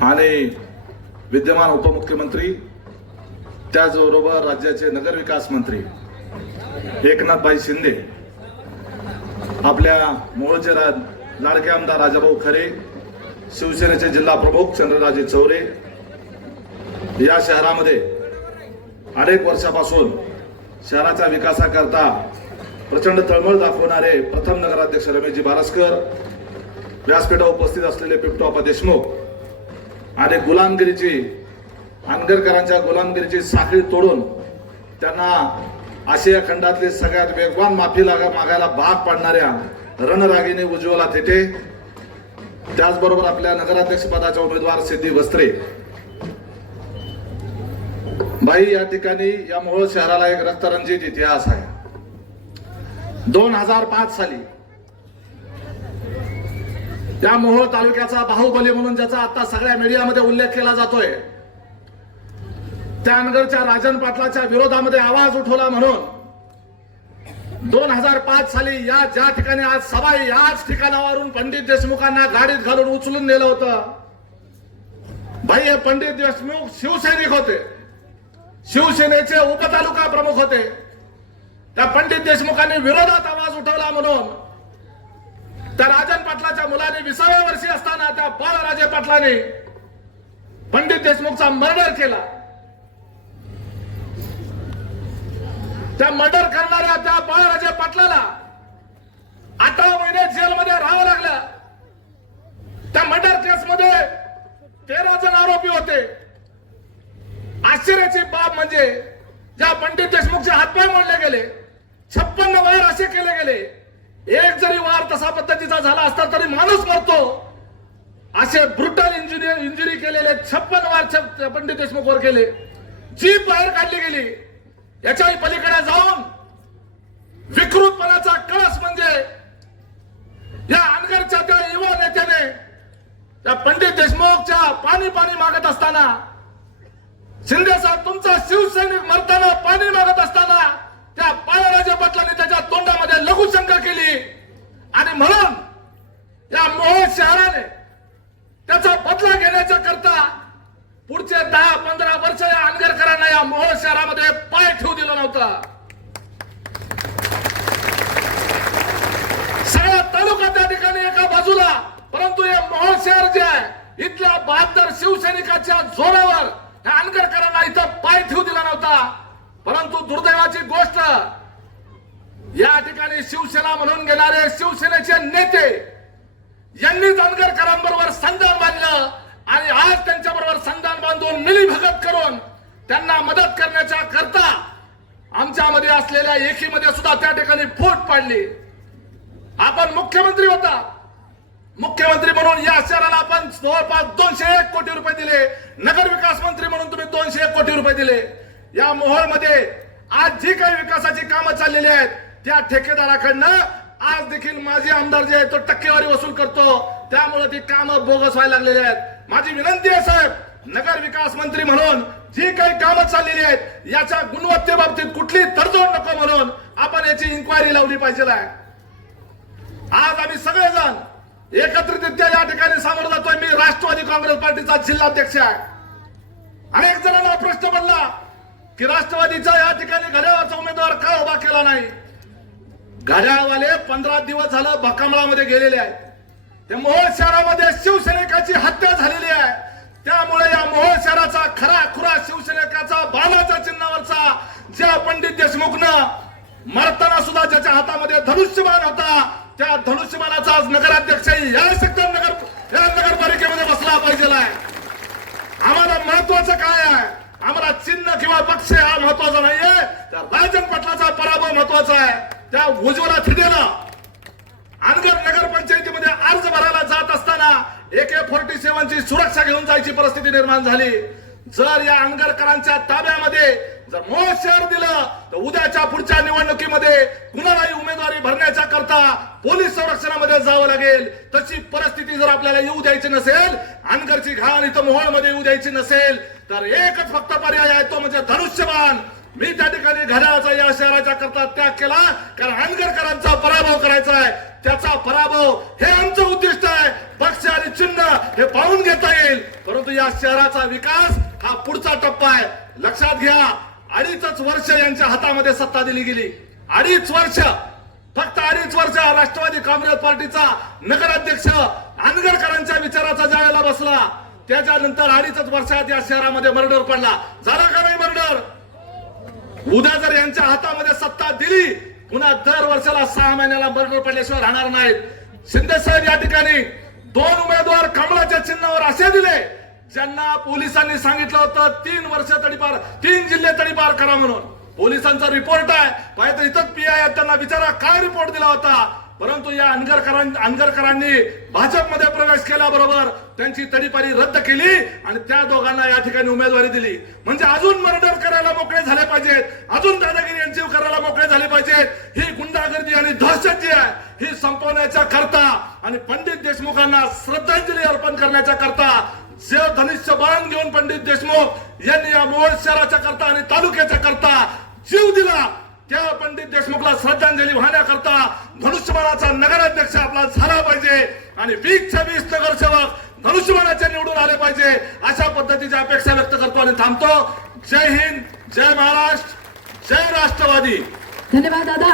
आणि विद्यमान उपमुख्यमंत्री त्याचबरोबर राज्याचे नगरविकास मंत्री एकनाथभाई शिंदे आपल्या मूळचे लाडके आमदार राजाभाऊ खरे शिवसेनेचे जिल्हा प्रमुख चंद्रराजे चौरे या शहरामध्ये अनेक वर्षापासून शहराच्या विकासाकरता प्रचंड तळमळ दाखवणारे प्रथम नगराध्यक्ष रमेशजी बारसकर व्यासपीठावर उपस्थित असलेले पिपटोपा देशमुख आणि गुलामगिरीची आंगरकरांच्या गुलामगिरीची साखळी तोडून त्यांना आशिया खंडातले सगळ्यात वेगवान माफी लागा मागायला भाग पाडणाऱ्या रणरागिनी उज्ज्वला थेटे त्याचबरोबर आपल्या नगराध्यक्ष पदाच्या उमेदवार सिद्धी वस्त्रे. बाई या ठिकाणी या मोहोळ शहराला एक रक्तरंजित इतिहास आहे. दोन हजार पाच साली त्या मोहोळ तालुक्याचा बाहुबली म्हणून ज्याचा आता सगळ्या मीडियामध्ये उल्लेख केला जातोय. त्यानगरच्या राजन पाटलाच्या विरोधामध्ये आवाज उठवला म्हणून. दोन हजार पाच साली या ज्या ठिकाणी आज सभा याच ठिकाणावरून पंडित देशमुखांना गाडीत घालून उचलून नेलं होतं. भाई हे पंडित देशमुख शिवसैनिक होते. शिवसेनेचे उपतालुका प्रमुख होते. त्या पंडित देशमुखांनी विरोधात आवाज उठवला म्हणून. त्या राजन पाटलाच्या मुलाने विसाव्या वर्षी असताना त्या बाळराजे पाटलाने पंडित देशमुखचा मर्डर केला. त्या मर्डर करणाऱ्या त्या बाळराजे पाटलाला अठरा महिने जेलमध्ये राहावं लागलं. त्या मर्डर केसमध्ये तेरा जण आरोपी होते. आश्चर्याची बाब म्हणजे ज्या पंडित देशमुखचे हातपाय मोडले गेले छप्पन्न वार असे केले गेले. एक जरी वार तसा पद्धतीचा झाला असता तरी माणूस मरतो. असे ब्रुटल इंजिनियर इंजुरी केलेले छप्पन वार पंडित देशमुखवर केले. जीप बाहेर काढली गेली. याच्याही पलीकडे जाऊन विकृतपणाचा कळस म्हणजे या अनगरच्या त्या युवा नेत्याने त्या पंडित देशमुखच्या पाणी पाणी मागत असताना शिंदे साहेब तुमचा शिवसैनिक मरताना पाणी मागत असताना त्या बाळराजे पाटलांनी त्याच्या तोंडामध्ये लघुशंका केली आणि म्हणून या मोहोळ शहराने त्याचा बदला घेण्याच्या करता पुढचे दहा पंधरा वर्ष या अनगरकरांना या पाय ठेवू दिला नव्हता. सगळा तालुका त्या ठिकाणी एका बाजूला परंतु हे मोहोळ शहर जे आहे इथल्या बहात्तर शिवसैनिकाच्या जोरावर अनगरकरांना इथं पाय ठेवू दिला नव्हता. परंतु दुर्दैवाची गोष्ट या ठिकाणी शिवसेना म्हणून गेणारे शिवसेनेचे नेते यांनीच अनगरकरांबरोबर त्यांना मदत करण्याच्या करता आमच्यामध्ये असलेल्या एकीमध्ये सुद्धा त्या ठिकाणी फूट पाडली. आपण मुख्यमंत्री होता. मुख्यमंत्री म्हणून या शहराला आपण जवळपास दोनशे एक कोटी रुपये दिले. नगर विकास मंत्री म्हणून तुम्ही दोनशे एक कोटी रुपये दिले. या मोहोळमध्ये आज जी काही विकासाची कामं चाललेली आहेत त्या ठेकेदाराकडनं आज देखील माझे आमदार जे आहे तो टक्केवारी वसूल करतो. त्यामुळे ती कामं बोगस व्हायला लागलेली आहेत. माझी विनंती आहे साहेब नगर विकास मंत्री म्हणून जी काही कामं चाललेली आहेत याच्या गुणवत्ते बाबतीत कुठली तडजोड नको म्हणून आपण याची इन्क्वायरी लावली पाहिजे आहे. आज आम्ही सगळेजण एकत्रितरित्या या ठिकाणी सामोरं जातोय. मी राष्ट्रवादी काँग्रेस पार्टीचा जिल्हाध्यक्ष आहे. अनेक जणांना प्रश्न पडला की राष्ट्रवादीचा या ठिकाणी घड्याळाचा उमेदवार का उभा केला नाही? घड्याळवाले पंधरा दिवस झालं भकामळामध्ये गेलेले आहेत. ते मोहोळ शहरामध्ये शिवसैनिकाची हत्या झालेली आहे त्यामुळे या मोहोळ शहराचा खरा खुरा शिवसैनिकाचा बाणाच्या चिन्हावरचा ज्या पंडित देशमुखनं मरताना सुद्धा ज्याच्या हातामध्ये धनुष्यबाण होता त्या धनुष्यबाणाचा आज नगराध्यक्ष या सगळ्या नगर या नगरपालिकेमध्ये बसला पाहिजे आम्हाला महत्वाचं काय आहे? आम्हाला चिन्ह किंवा पक्ष हा महत्त्वाचा नाहीये. त्या राजन पटलाचा पराभव महत्त्वाचा आहे. त्या उज्ज्वला थिडेला अनगर नगरपंचायतीमध्ये अर्ज भरायला जात असताना एके फोर्टी सेव्हनची सुरक्षा घेऊन जायची परिस्थिती निर्माण झाली. जर या अनगरकरांच्या ताब्यामध्ये जर मोह शहर दिलं तर उद्याच्या पुढच्या निवडणुकीमध्ये कुणालाही उमेदवारी भरण्याच्या करता पोलीस संरक्षणामध्ये जावं लागेल. तशी परिस्थिती जर आपल्याला येऊ द्यायची नसेल अनगरची घाण इथं मोहळमध्ये येऊ द्यायची नसेल तर एकच फक्त पर्याय आहे तो म्हणजे धनुष्यबाण. मी त्या ठिकाणी घड्याळाचा या शहराच्या करता त्याग केला कारण अनगरकरांचा पराभव करायचा आहे. त्याचा पराभव हे आमचं उद्दिष्ट आहे. पक्ष आणि चिन्ह हे पाहून घेता येईल. परंतु या शहराचा विकास हा पुढचा टप्पा आहे. लक्षात घ्या अडीचच वर्ष यांच्या हातामध्ये सत्ता दिली गेली. अडीच वर्ष फक्त अडीच वर्ष राष्ट्रवादी काँग्रेस पार्टीचा नगराध्यक्ष अनगरकरांच्या विचाराचा ज्या बसला. त्याच्यानंतर अडीचच वर्षात या शहरामध्ये मर्डर पडला. झाला का नाही मर्डर? उद्या जर यांच्या हातामध्ये सत्ता दिली पुन्हा दर वर्षाला सहा महिन्याला मर्डर पडल्याशिवाय राहणार नाहीत. शिंदे साहेब या ठिकाणी दोन उमेदवार कमळाच्या चिन्हावर असे दिले ज्यांना पोलिसांनी सांगितलं होतं तीन वर्ष तडीपार तीन जिल्हे तडीपार करा म्हणून. पोलिसांचा रिपोर्ट आहे पाहिजे इथं पी आय त्यांना विचारा काय रिपोर्ट दिला होता? परंतु या अनगरकरां अनगरकरांनी भाजपमध्ये प्रवेश केल्याबरोबर त्यांची तडीपारी रद्द केली आणि त्या दोघांना या ठिकाणी उमेदवारी दिली. म्हणजे अजून मर्डर करायला मोकळे झाले पाहिजेत. अजून दादागिरी यांची करायला मोकळे झाले पाहिजेत. ही गुंडागर्दी आणि दहशत जी आहे ही संपवण्याच्या करता आणि पंडित देशमुखांना श्रद्धांजली अर्पण करण्याच्या करता जे धनुष्य बाण घेऊन पंडित देशमुख यांनी या मोहोळ शहराच्या करता आणि तालुक्याच्या करता जीव दिला. त्या पंडित देशमुखला श्रद्धांजली वाहण्याकरता धनुष्यबाणाचा नगराध्यक्ष आपला झाला पाहिजे आणि वीसच्या वीस नगरसेवक धनुष्यबाणाचे निवडून आले पाहिजे अशा पद्धतीची अपेक्षा व्यक्त करतो आणि थांबतो. जय हिंद जय महाराष्ट्र जय राष्ट्रवादी. धन्यवाद दादा.